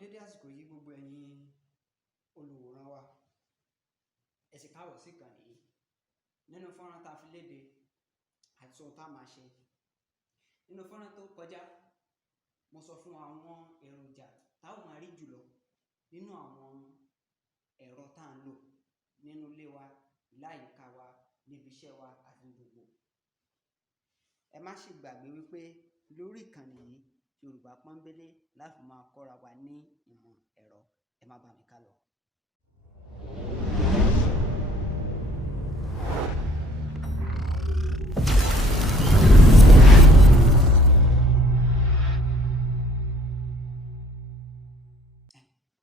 dédé àsìkò yìí gbogbo ẹ̀yin olùwòran wa ẹ sì káàbọ̀ sí ìkànnì yìí. Nínú fọ́nrán tá a fi léde àti ohun tá a máa ṣe nínú fọ́nrán tó kọjá, mo sọ fún àwọn èròjà tá ò máa rí jùlọ nínú àwọn ẹ̀rọ tá à ń lò nínú ilé wa, láyìíká wa, níbi iṣẹ́ wa àti gbogbo. Ẹ má sì gbàgbé wípé lórí ìkànnì yìí Yorùbá pọ́nbélé láti máa kọ́ra wa ní ìmọ̀ ẹ̀rọ. Ẹ má bá mi ká lọ.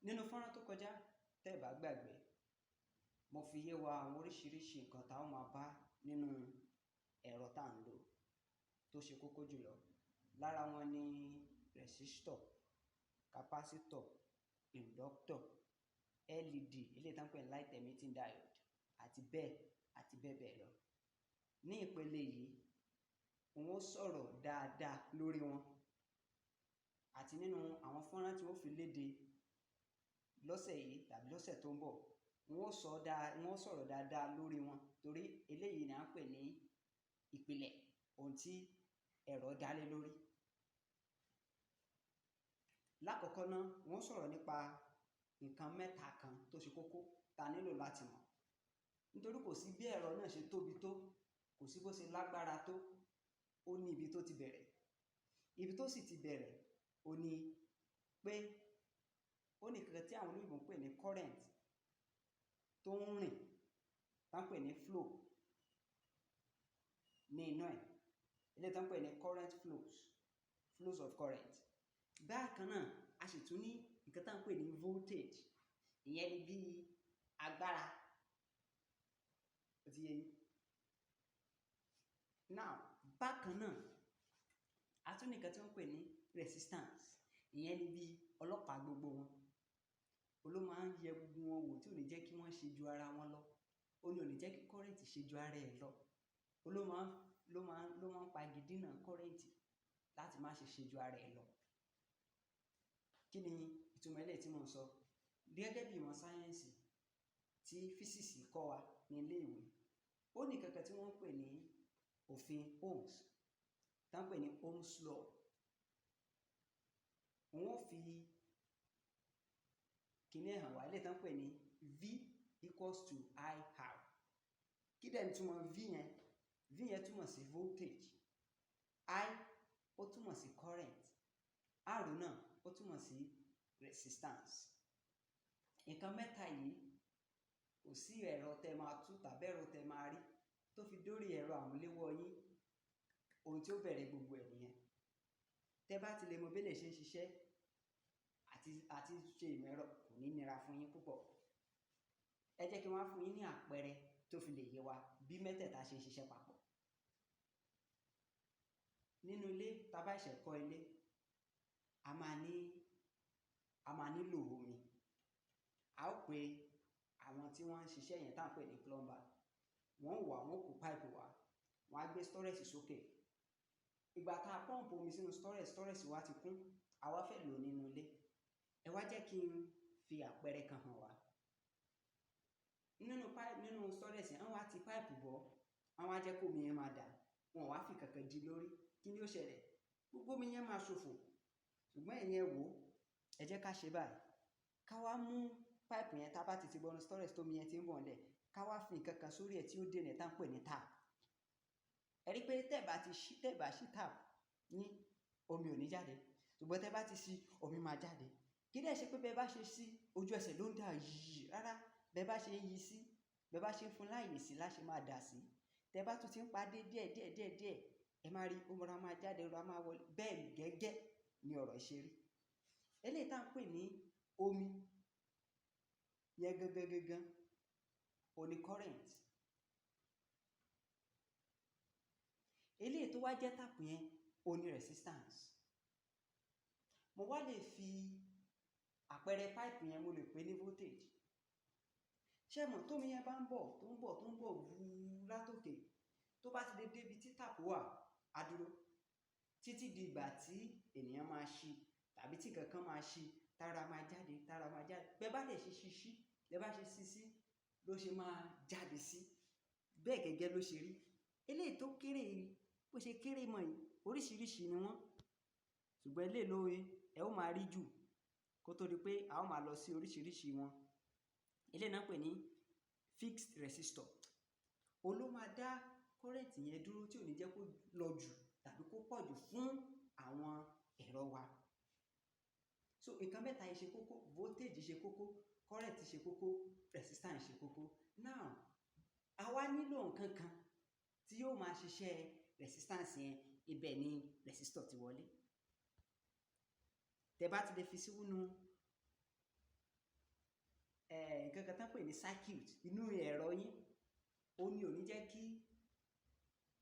Nínú fọ́nrán tó kọjá, tẹ́ ẹ bá gbàgbé, mo fi yé wa àwọn oríṣiríṣi nǹkan tá ó máa bá nínú ẹ̀rọ tá à ń lò tó ṣe kókó jùlọ. Lára wọn ni resistor, capacitor, inductor, LED, ilé tá ń pè ní light emitting diode àti bẹ́ẹ̀ bẹ́ẹ̀ lọ. Ní ìpele yìí, n ó sọ̀rọ̀ dáadáa lórí wọn àti nínú àwọn fọ́nrán tí wọ́n fi léde lọ́sẹ̀ yìí tàbí lọ́sẹ̀ tó ń bọ̀, n ó sọ̀rọ̀ dáadáa lórí wọn torí eléyìí ni à ń pè ní ìpìlẹ̀ ohun tí ẹ̀rọ dálé lórí. Lákọ̀ọ́kọ́ ná, wọ́n sọ̀rọ̀ nípa nǹkan mẹ́ta kan tó ṣe kókó tá a nílò láti mọ̀. Nítorí kò sí bí ẹ̀rọ náà ṣe tóbi tó, kò sí bó ṣe lágbára tó, ó ní ibi tó ti bẹ̀rẹ̀. Ibi tó sì ti bẹ̀rẹ̀ ó ní pé ó ní nǹkan tí àwọn olóyìnbó ń pè ní current tó ń rìn, tá ń pè ní flow ní inú ẹ̀. Ilé tá ń pè ní current flows of current. Bákan náà, a sì tún ní nǹkan tá ń pè ní voltage, ìyẹn ni bí agbára. Ó ti yé yín. Now, bákan náà, a tún ní nǹkan tí wọ́n ń pè ní resistance, ìyẹn ni bí ọlọ́pàá gbogbo wọn. Ló máa ń yẹ gbogbo wọn wò tí ò ní jẹ́ kí wọ́n ṣe ju ara wọn lọ. Ó ní ò ní jẹ́ kí current ṣe ju ara ẹ̀ lọ. Ló máa ń pagidínà current láti má ṣe ju ara ẹ̀ lọ. Kí ni ìtumọ̀ eléyìí tí mò ń sọ? Gẹ́gẹ́ bí ìmọ̀ sáyẹ́ǹsì tí físíìsì kọ́ wa ní ilé ìwé, ó ní kankan tí wọ́n ń pè ní òfin Ohms, tá ń pè ní Ohms law. Wọ́n fi kíní hàn wá, ilé tá ń pè ní V equals to IR. Kí dẹ̀ ní túmọ̀ V yẹn? V yẹn túmọ̀ sí voltage, I ó túmọ̀ sí current, R náà ó túmọ̀ sí resistance. Nǹkan mẹ́ta yìí kò sí ẹ̀rọ tẹ máa tú tàbí ẹ̀rọ tẹ máa rí tó fi dórí ẹ̀rọ àmúléwọ́ yín, ohun tí ó bẹ̀rẹ̀ gbogbo ẹ̀ nìyẹn. Tẹ bá ti lè mọ bí lè ṣe ń ṣiṣẹ́ àti ṣe ìmọ̀ ẹ̀rọ, kò ní nira fún yín púpọ̀. Ẹ jẹ́ kí wọ́n á fún yín ní àpẹẹrẹ tó fi lè yé wa bí mẹ́tẹ̀ẹ̀ta ṣe ń ṣiṣẹ́ papọ̀. Nínú ilé, tá bá ṣẹ̀ṣẹ̀ kọ́ ilé, a máa nílò omi. A ó pe àwọn tí wọ́n ń ṣiṣẹ́ yẹn tá à ń pè ní plumber. Wọ́n kó pipe wá, wọ́n á gbé storage sókè. Ìgbà tá a pọ́ǹpù omi sínú storage wa ti kún, a wá fẹ́ lò nínú ilé. Ẹ wá jẹ́ kí n fi àpẹẹrẹ kan hàn wá. Nínú storage yẹn, wọ́n á ti pipe bọ̀, wọ́n á jẹ́ kó omi yẹn máa dà, wọn ò wá fi kankan di lórí. Kí ni ó ṣẹlẹ̀? Gbogbo omi yẹn máa ṣòfò. Ṣùgbọ́n ẹ̀yin ẹ wò ó, ẹ jẹ́ ká ṣe báyìí. Ká wá mú pipe yẹn tá bá ti bọnu storage tómi yẹn ti ń bọ̀ nílẹ̀, ká wá fi nǹkan kan sórí ẹ̀ tí ó dènà tá ń pè ní tap. Ẹ rí pé tẹ́ bá ṣí tap yín, omi ò ní jáde. Ṣùgbọ́n tẹ́ bá ti ṣí, omi máa jáde. Kí dẹ̀ ṣe pé bẹ́ẹ̀ bá ṣe sí ojú ẹsẹ̀ ló ń dà yìí rárá. Bẹ́ẹ̀ bá ṣe ń yí sí, bẹ́ẹ̀ bá ṣe ń fún láàyè sí láṣẹ máa dà sí. Tẹ́ bá tún ti ń padé díẹ̀, ẹ máa rí omi ra máa jáde, ra máa wọlé. Bẹ́ẹ̀ gẹ́gẹ́ ni ọ̀rọ̀ ṣe rí. Eléyìí tá ń pè ní omi yẹn gangan ó ní current. Eléyìí tó wá jẹ́ tap yẹn ó ní resistance. Mo wá lè fi àpẹẹrẹ pipe yẹn, mo lè pè ní voltage. Ṣé mọ̀ tómi yẹn bá ń bọ̀ wú látòkè, tó bá ti lè débi tí tap wà, á dúró títí di ìgbà tí ènìyàn máa ṣí tàbí tí kankan máa ṣí tára máa jáde bẹ́ẹ̀ bá lè ṣe ṣíṣí bẹ́ẹ̀ bá ṣe ṣíṣí ló ṣe máa jáde sí, bẹ́ẹ̀ gẹ́gẹ́ ló ṣe rí. Eléyìí tó kéré yìí bó ṣe kéré mọ́ yìí oríṣiríṣi ni wọ́n, ṣùgbọ́n eléyìí ló ẹ ó máa rí jù kó tó di pé a ó máa lọ sí oríṣiríṣi wọn. Eléyìí náà pè ní fixed resistor. Òun ló máa dá kọ́rẹ́ǹtì yẹn dúró tí ò ní jẹ́ kó lọ jù tàbí kó pọ̀ jù fún àwọn ẹ̀rọ wa. So nǹkan mẹ́ta yìí ṣe kókó, voltage ṣe kókó, current ṣe kókó, resistance ṣe kókó. Now a wá nílò nǹkan kan tí yóò máa ṣiṣẹ́ resistance yẹn, ibẹ̀ ni resistor ti wọlé. Tẹ́ bá ti lè fi sínú nǹkan kan tán pè ní circuit inú ẹ̀rọ yín, ó ní ò ní jẹ́ kí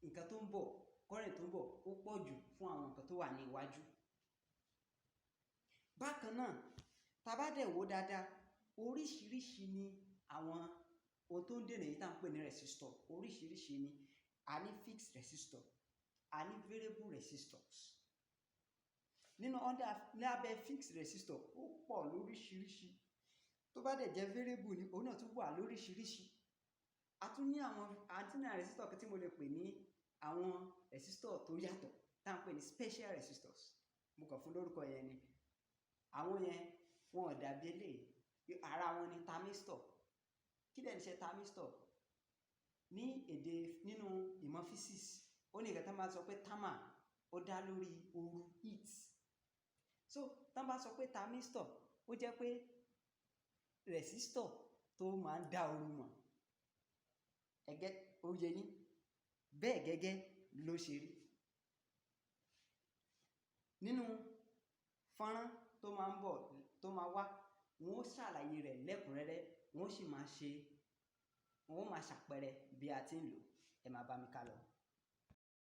nǹkan tó ń bọ̀, current tó ń bọ̀ ó pọ̀ jù fún àwọn nǹkan tó wà ní iwájú. Bákan náà tá bá dẹ̀ wò dáadáa oríṣiríṣi ni àwọn ohun tó ń dènà èyí tá ń pè ní resistor, oríṣiríṣi ni. A ní fixed resistor, a ní variable resistors. Nínú lábẹ́ fixed resistor ó pọ̀ lóríṣiríṣi, tó bá dẹ̀ jẹ́ variable ni òun náà tún wà lóríṣiríṣi. A tún ní àwọn resistor kan tí mo lè pè ní àwọn resistor tó yàtọ̀ tá ń pè ní special resistors, mo kàn fún lórúkọ yẹn ni. Àwọn yẹn wọn ò dàbí eléyìí, ara wọn ni thermistor. Kí dẹ̀ ní ṣe thermistor? Ní nínú ìmọ̀ physics ó ní nǹkan tán bá sọ pé thermal ó dá lórí ooru, heat. So tán bá sọ pé thermistor ó jẹ́ pé resistor tó máa ń dá ooru mọ̀. Ó yé yín? Bẹ́ẹ̀ gẹ́gẹ́ ló ṣe rí. Nínú fọ́nrán tó máa ń bọ̀ tó máa wá, wọ́n ó ṣàlàyé rẹ̀ lẹ́kùnrẹ́rẹ́, wọ́n ó sì máa ṣàpẹẹrẹ bí a ti ń lò. Ẹ máa bá mi ká lọ.